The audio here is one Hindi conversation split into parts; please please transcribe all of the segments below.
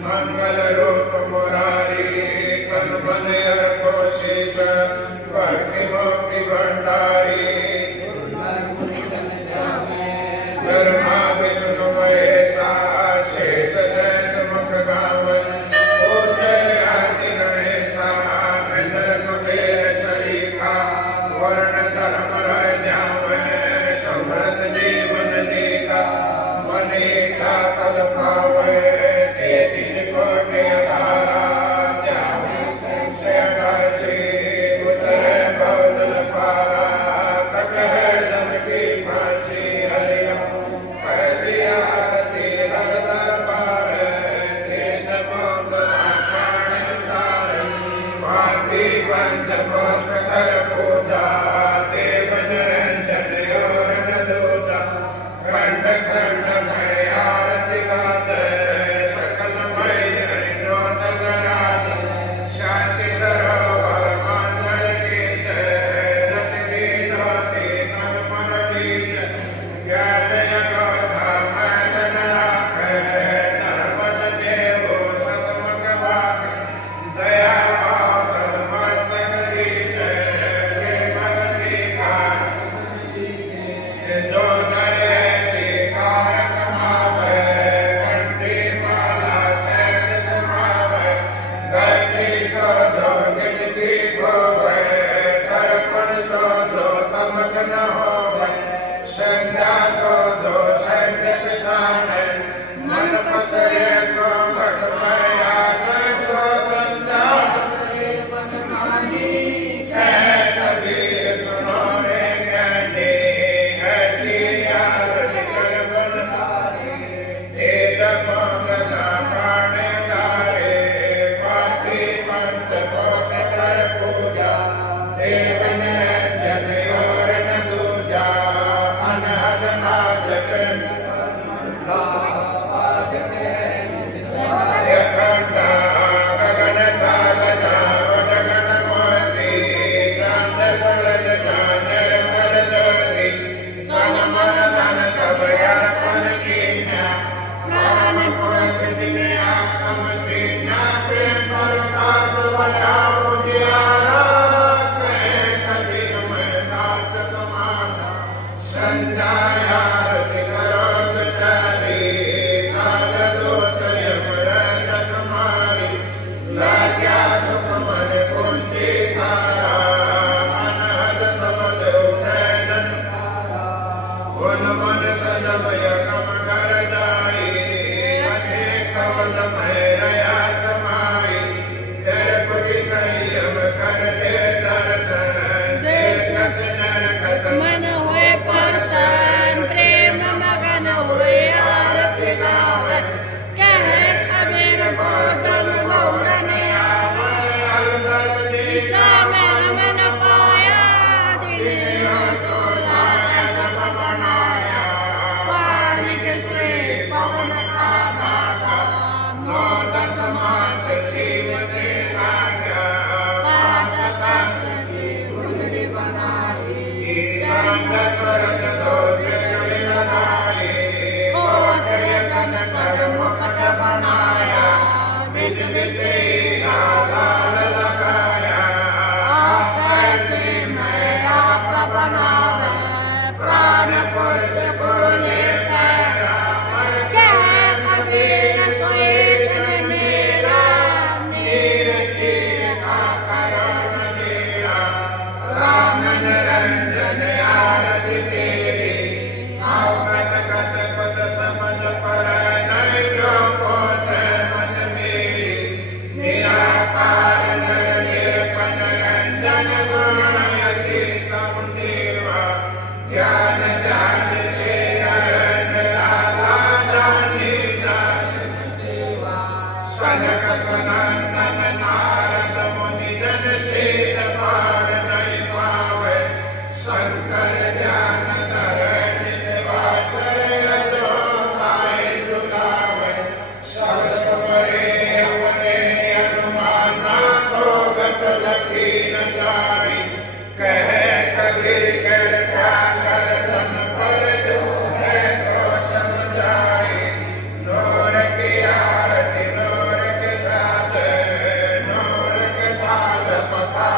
मंगल रूप मुरारी तन बने अर्पो शेष भक्ति मोक्ति भंडारी ब्रह्मा विष्णु महेशा शेष शेष मुख गावन पूजय आदि गणेशा इंद्र कुबेर शरीफा वर्ण धर्म रह जावे समृद्ध जीवन जीका मनीषा पद पावे सनक सनंदन नारद मुनि जन शील पार नहीं पावे शंकर ज्ञान धर निश्वासर अजो खाए जुगावे सब समरे अपने अनुमाना तो गत लखी न जाई कहे कबीर कर क्या कर धन पर जो है तो समझाई नूर की आरती नूर के साथ नूर के साथ पका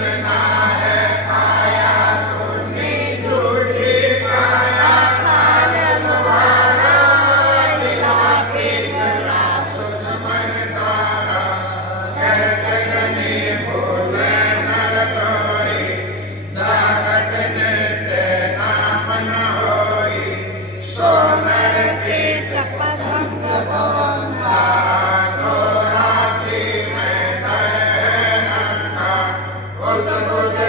मन ना है पाया सुनी झूठी काया छाल अनुहारा लीला पिंगला सुषमन तारा कहत गनी बोले नर लोई जागत निश्चय नाम न होई सो नर कीट पतंग गोवंगा चौरासी में तरह नंगा बुध बुध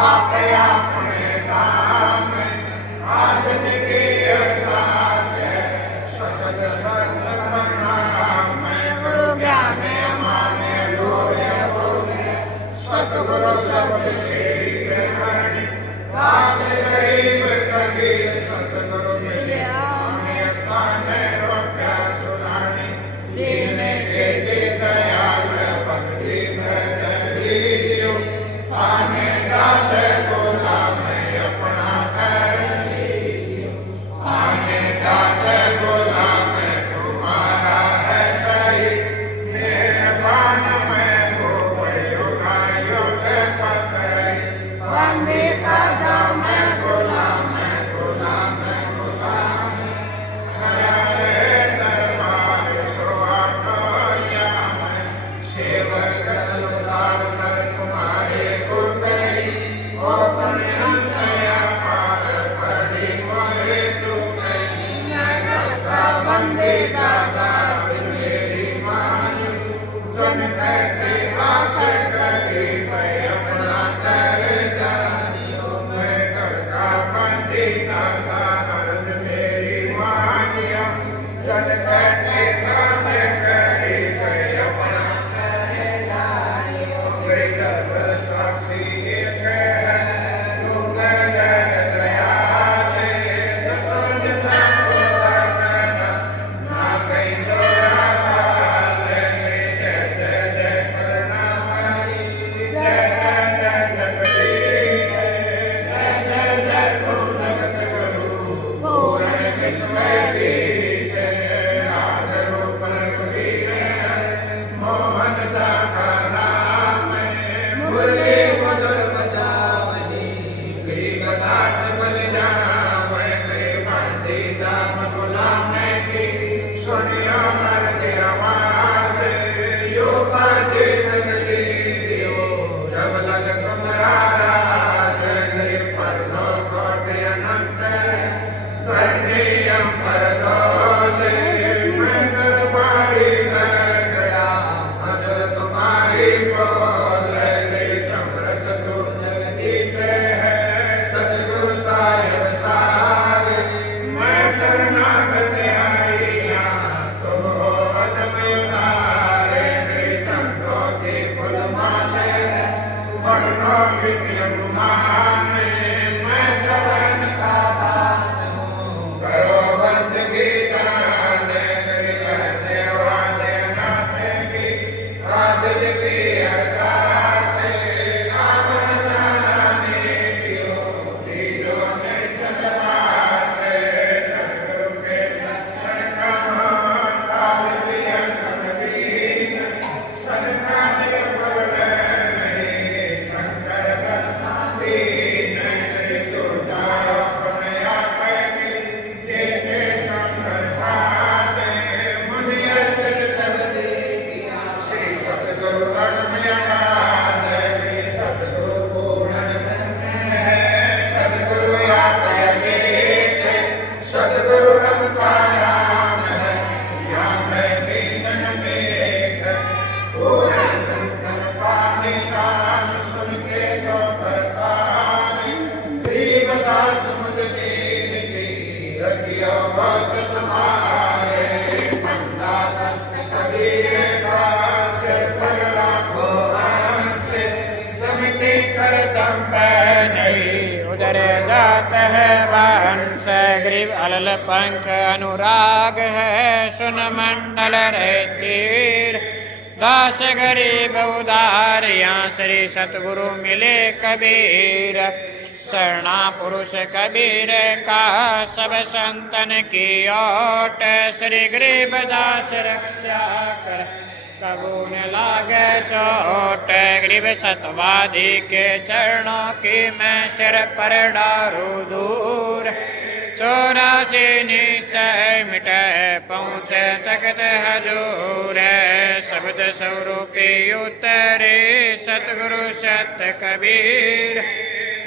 आपे अपने काम आदन की अरदास है सतत संत प्रणाम गुरु ज्ञान माने लोरे बोले सतगुरु शब्द श्री चरणी दास गरीब कबीर सतगुरु मिले हमें ताने रोप्या सुनानी दीने के दयाल भक्ति में दीजियो आने गाते गुलाम अपना कर आने गाते गुलाम तुम्हारा है सही मेहरबान में वो उठायो के पकड़े बंदी का दाम गुलाम गुलाम गुलाम खड़ा रे दरबार सुहाटो याम सेवक लुलार कर तुम्हारे को गई ओ बनिया पार पड़ी मोरे चुकई का बंदी दादा मेरी मान जन कहते आस करी मैं अपना कर जानियो मैं कर का बंदी दादा हरद मेरी मानियो जन कहते आस करी मैं अपना कर जानियो गरीब साक्षी एक है डूंगर दयाल दसन सब दर्शन ना कहीं जोड़ा पाल जय जय जय करुणामयी जय जय जय जगदीश जय जय जय तू जगत गुरु पूर्ण विश्वधीश राग रूप रघुवीर मोहन दाता नाम मुरली मधुर बजावनी गरीबदास बन जावे गरीबांधी दाम गुलाम की सुनियो मर के आवाज यो बाजे सकली दियो जब लग तुम्हारा गरीब पर लो कोटि अनंत करनी अंबर डोले मैं दरबारी कर गया हजर तुम्हारी बोले गई समृत तू जगदीश है सतगुरु साहिब सारे मैं शरणागत आईया तुम हो अदम उतारे गई संतों की फुल माले वर्णो विधि अनुमान मैं शरण का दास हूँ करो बंदगी दान करी देवा देनाथ की आदित की अरदास रावण जाने क्यों तीनों ने सतवास सतगुरु के दर्शन कहाँ ताल दिया कनवीन सनकाय वर्ण नहीं शंकर बना दीन करी तो जाओ प्रणया पैकी जे जे संप्रसाद मुनिया सिर सब देखिया श्री सतगुरु अगमयनाद श्री सतगुरु पूर्ण ब्रह्म है सतगुरु आप एक सतगुरु रमता राम है या मैं कीर्तन मेघ पूर्ण ब्रह्म पानी नाम सुन के सो करतारी गरीबदास मुझ दीन की रखियो बहुत संभाले बंदा दस्त कबीर का सिर पर राखो हंस जम के कर चंपे नहीं उधर जात है वंश ग्रीव अलल पंख अनुराग है सुन मंडल रे तीर दास गरीब उदार यहाँ श्री सतगुरु मिले कबीर शरणा पुरुष कबीर का सब संतन की ओट श्री गरीब दास रक्षा कर कबू न लागे चोट गरीब सतवादी के चरणों की मैं सिर पर डारू दूर 84 निश्चय मिटे पहुँचे तख्त हजूर शब्द स्वरूपी उतरे सतगुरु सत कबीर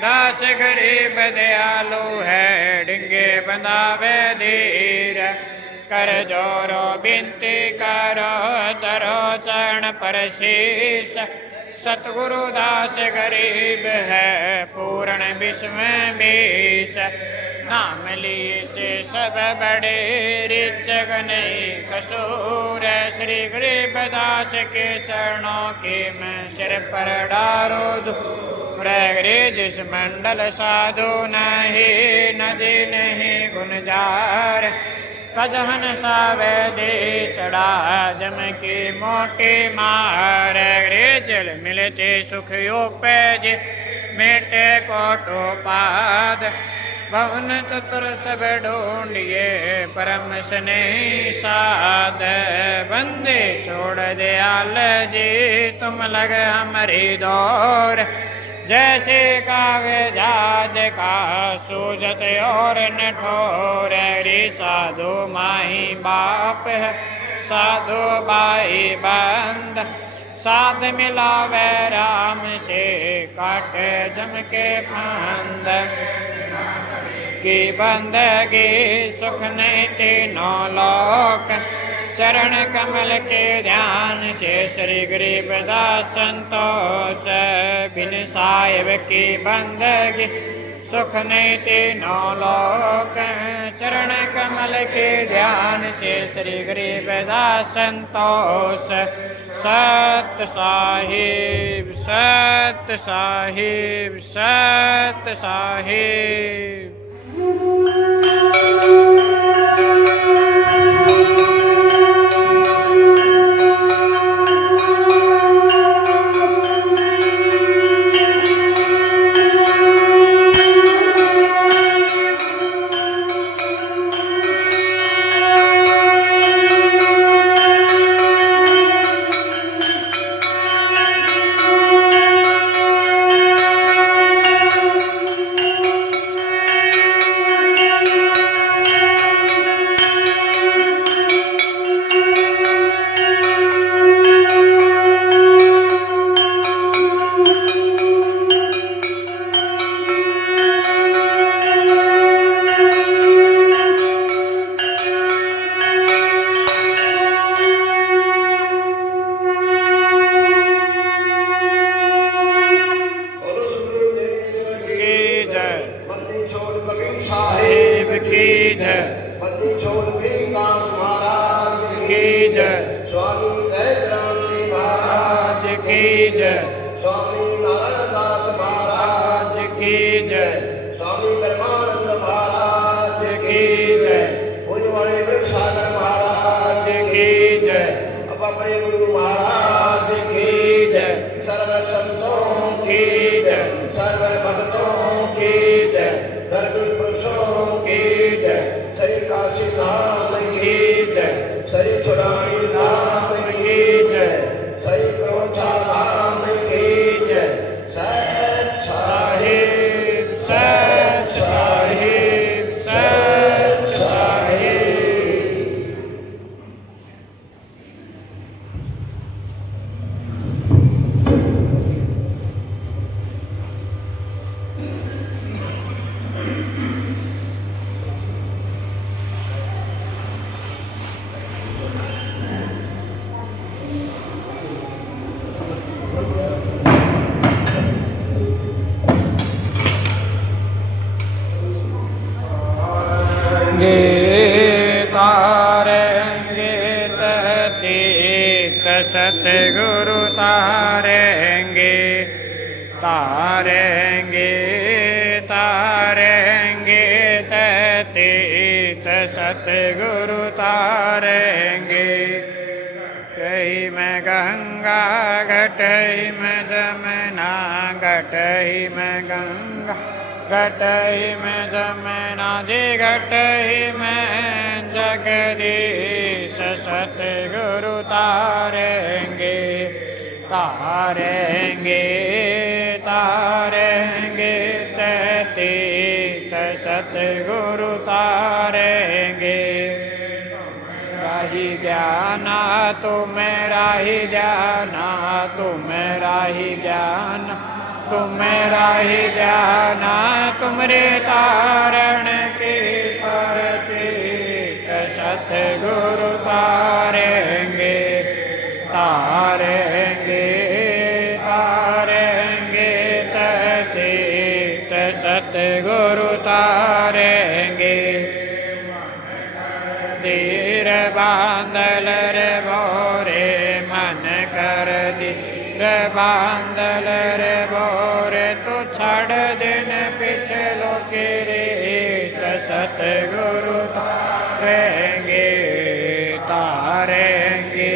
दास गरीब दयालु है डिंगे बंधावे धीर कर जोरो बिनती करो तरो चरण पर शीश सतगुरुदास गरीब है पूर्ण विश्व बीस। नाम लिए से सब बड़े ऋचक नहीं कसूर। श्री गरीबदास के चरणों के मैं सिर पर डारो दूर। जिस मंडल साधु नहीं नदी नहीं गुनजार। कजहन सावे देशड़ा जम की मोटी मार। जल मिलते सुख उपज मेटे कोटो पाद। भवन चतुर सब ढूंढिए परम स्नेही साध। बंदे छोड़ दयाल जी तुम लग हमारी दौर। जैसे कागजाज का सूजत और नठोर। रे साधु माही बाप है साधु बाई बंद। साध मिलावे राम से काट जम के फंद। की बंदगी सुख नहीं तीनों लोक। चरण कमल के ध्यान से श्री गरीबदास संतोष। बिन साहिब की बंदगी सुख नहीं तीनों लोक। चरण कमल के ध्यान से श्री गरीबदास संतोष। सत साहिब सत साहिब सत साहिब। सतगुरु तारेंगे तारेंगे तारेंगे ततीत सतगुरु तारेंगे। कहीं में गंगा घटई में जमुना घटई में गंगा घटई में जमुना जी घटई में जगदीश सतगुरु तारेंगे तारेंगे तारेंगे ततीत सतगुरु तारेंगे। राही ज्ञाना तू मेरा ही ज्ञाना तू मेरा ही ज्ञान तू मेरा ही ज्ञाना तुमरे तारण के प्रतीक सतगुरु तारेंगे तारेंगे तारेंगे। सतगुरु तारेंगे। धीर बांधल रे बोरे मन कर धीर बांधल रे बोरे तो छड़ दिन पिछलो के रीत सतगुरु तारेंगे तारेंगे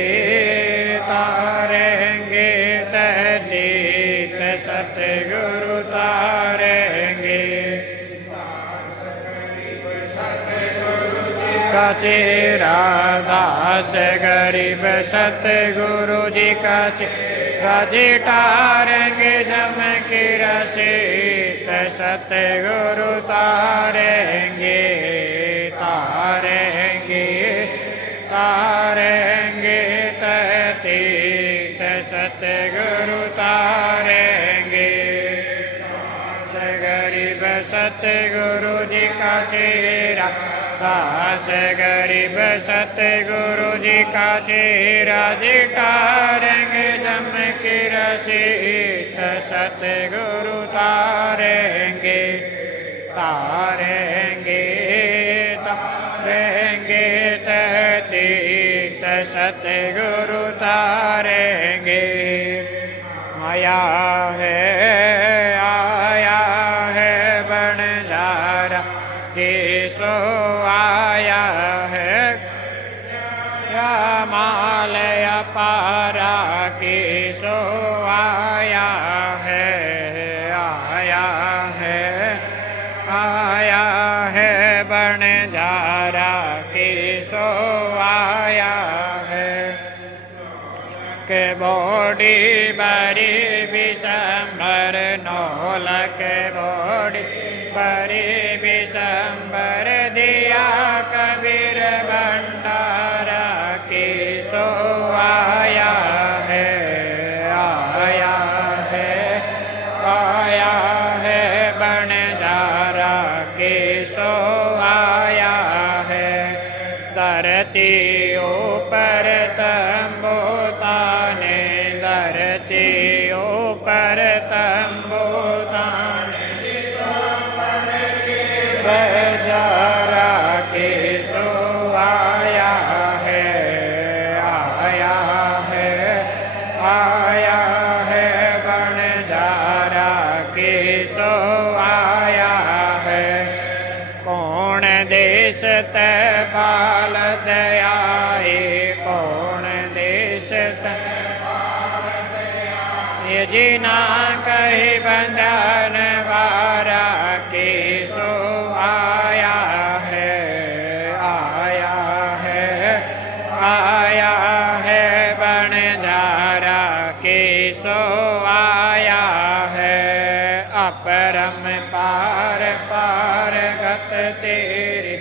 तारेंगे तदीत सतगुरु तारेंगे। का चेरा दास गरीब सतगुरु जी का चेहरा जिटारेंगे जम की रसीत सतगुरु तारेंगे तारेंगे तारेंगे ततीत सतगुरु तारेंगे। गरीब सतगुरु जी का चेहरा दास गरीब सतगुरु जी का चेहरा जिटारेंगे जम की रसीत सतगुरु तारेंगे तारेंगे तारेंगे ततीत सतगुरु तारेंगे। आया है बनजारा केसो आया है मालय पारा केसो आया है आया है बनजारा केसो आया है। के बॉडी बड़ी विषंबर नौलक बॉडी बड़ी विषंबर दिया कबीर भंडारा केसो आया है बनजारा केसो आया है। धरती ऊपर तंबू ताने धरती ऊपर तंबू ताने बजारा केसो आया है बनजारा केसो आया है। कौन देश ते बाल दयाए कौन देश ते ये जिना कही बंधन वारा केसो आया है बनजारा केसो आया है। अपरम पार पार गत तेरे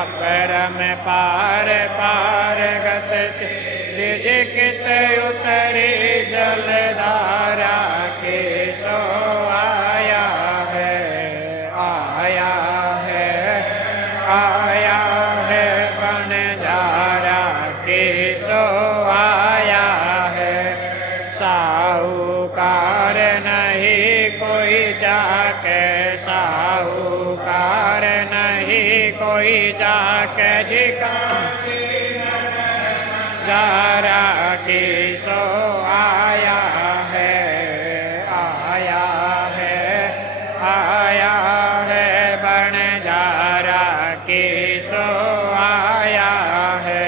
अपरम पार पार गत तेरे जिकित उतरी जलधारा केसो आया है बनजारा केसो आया है। साहूकार नहीं कोई जाके साहूकार नहीं कोई जाके जिका जारा केसो आया है बनजारा केसो आया है।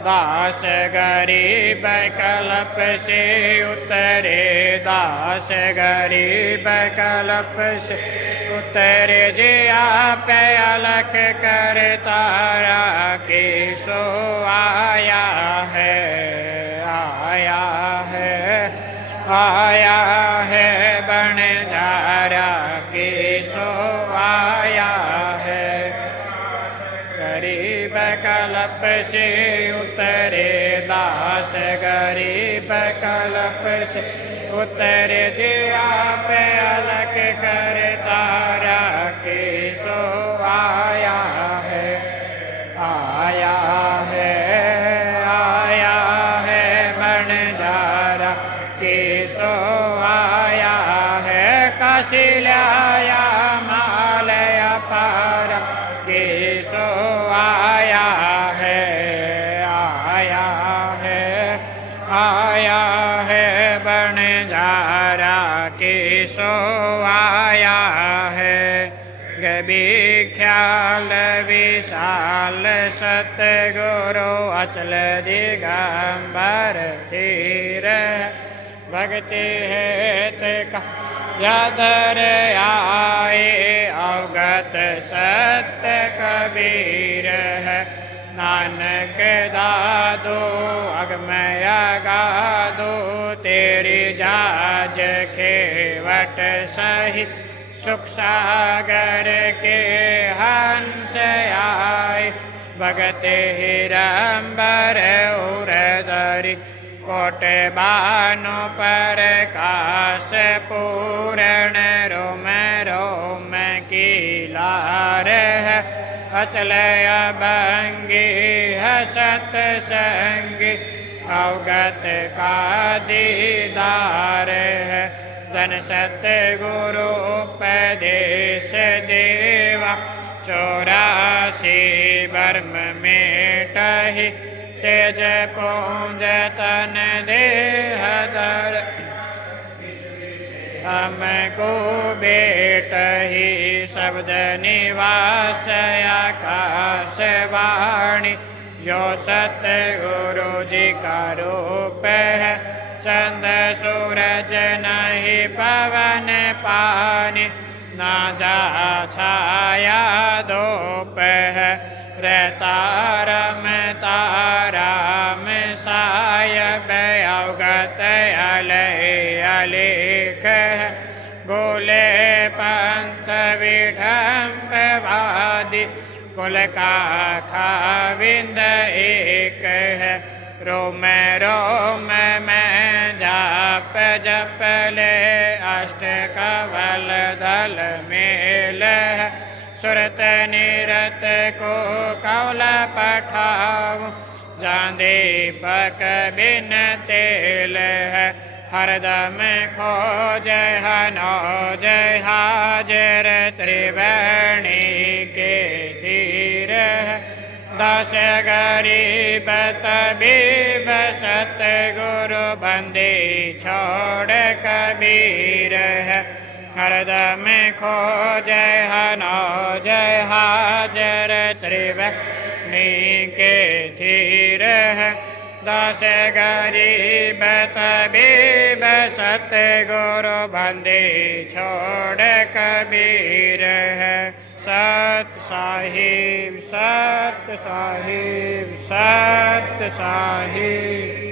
दास गरीब कल्प से उतरे दास गरीब कल्प से उतरे जे आप अलख कर तारा केसो आया है बनजारा केसो आया है। गरीब कल्प से उतरे दास गरीब कल्प से उतरे जे आप अलग कर तारा केसो आया है बनजारा केसो आया है। काशी लाया सो आया है। गभी ख्याल विशाल सतगुरु अचल दिगंबर धीर भक्ति हेत का यादर आए अवगत सत्य कबीर है। नानक दादो अगमय गादो तेरी जाज खेवट सही सुख सागर के हंस आए। भगत हिरंबर उरदरी कोट बानो पर काश पूर्ण रोम रोम की लार है। अचल अभंगी हसत संगी अवगत का दीदार है। धन सतगुरु उपदेश देवा 84 बर्म मेटहि तेज पुंज तन देह धर। हमको बेट ही शब्द निवास आकाश वाणी जो सतगुरु जी का रूप है। चंद सूरज नहीं पवन पानी ना जा छाया धूप है। रहता रमता राम सायब अवगत अलेख है। बोले पंथ विडम्बवादी कुल का खाविंद एक है। रोम रोम में जाप जप ले अष्ट कवल दल मेल है। सुरत निरत को कौल पठाऊं जान दीपक बिन तेल है। हरदम खोज हनौज हाजर त्रिवेणी के तीर है। 10 गरीब तबीब सतगुरु बंदी छोड़ कबीर है। हरदम खोज हनौज हाजर त्रिवेणी के धीर है। 10 गरीब तबीब सतगुरु बंदी छोड़ कबीर है। सत साहिब सत साहिब सत साहिब।